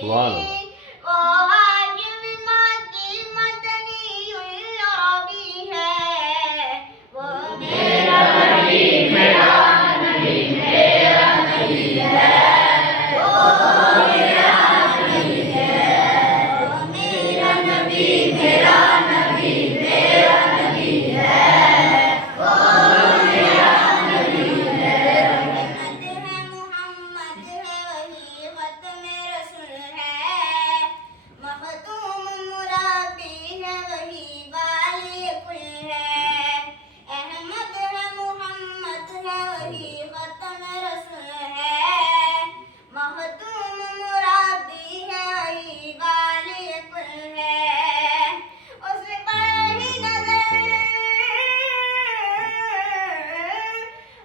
سبحان اللہ. وہ ہاشم مکی مدنی العربی ہے، وہ میرا نبی میرا نبی میرا نبی ہے، وہ میرا نبی ہے، وہ میرا نبی میرا نبی میرا نبی ہے، وہ میرا نبی ہے. رحمت ہے محمد ہے وہی ختم رسول ہے، مختوم مرابی ہے وہی والی کل ہے. احمد ہے محمد ہے وہی ختم رسول ہے، مختوم مرابی ہے وہی والی کل ہے. اس پر ہی نظر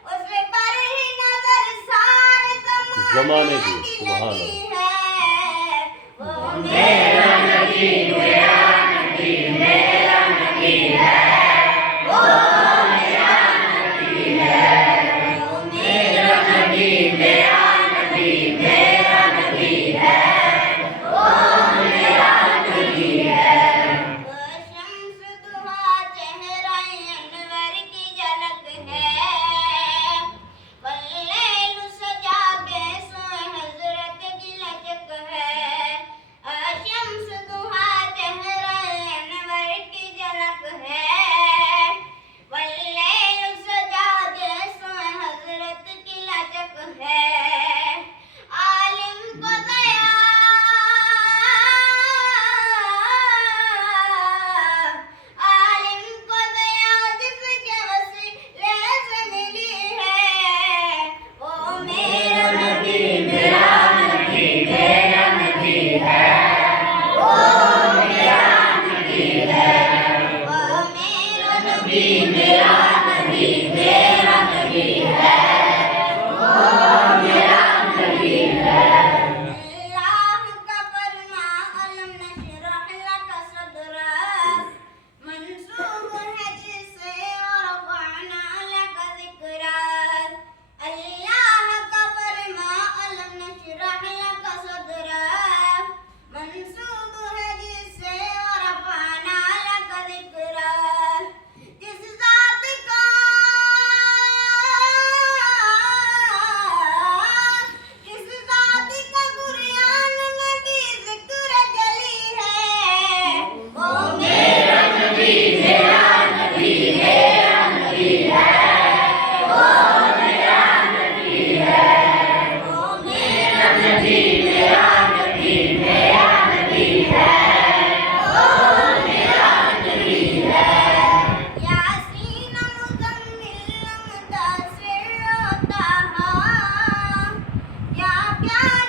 اس پر ہی نظر سارے زمانے زمانے کی. کی سبحان لگی اللہ. ہے. وہ میرا نبی میرا نبی میرا نبی ہے، وہ میرا نبی ہے، وہ میرا نبی میرا نبی میرا نبی ہے، وہ میرا نبی ہے. وہ شمس دہا چہرہ انور کی جھلک ہے، واللیل سجا بے سوئے حضرت کی لچک ہے. شمس دہا چہرہ انور کی جھلک ہے، واللیل سجا بے سوئے حضرت کی لچک ہے. عالم کو ضیا عالم کو ضیا جس کے وسیلے سے ملی ہے، وہ میرا نبی میرا نبی میرا نبی ہے، وہ میرا نبی ہے، وہ میرا نبی میرا نبی میرا نبی ہے، وہ میرا نبی ہے. اللہ کا فرما علم نشرح لک صدرک منسوب ہے جس سے ورفعنا لک ذکرک. اللہ کا فرما علم نشرح لک صدرک منسوب ہے جس سے ورفعنا لک ذکرک. جس ذات کا جس ذات کا قرآن میں بھی ذکر جلی ہے، وہ میرا نبی میرا نبی میرا نبی ہے، وہ میرا نبی ہے، وہ میرا نبی میرا نبی میرا نبی ہے، وہ میرا نبی ہے. یاسین مزمل مدثر و طہا، کیا پیارا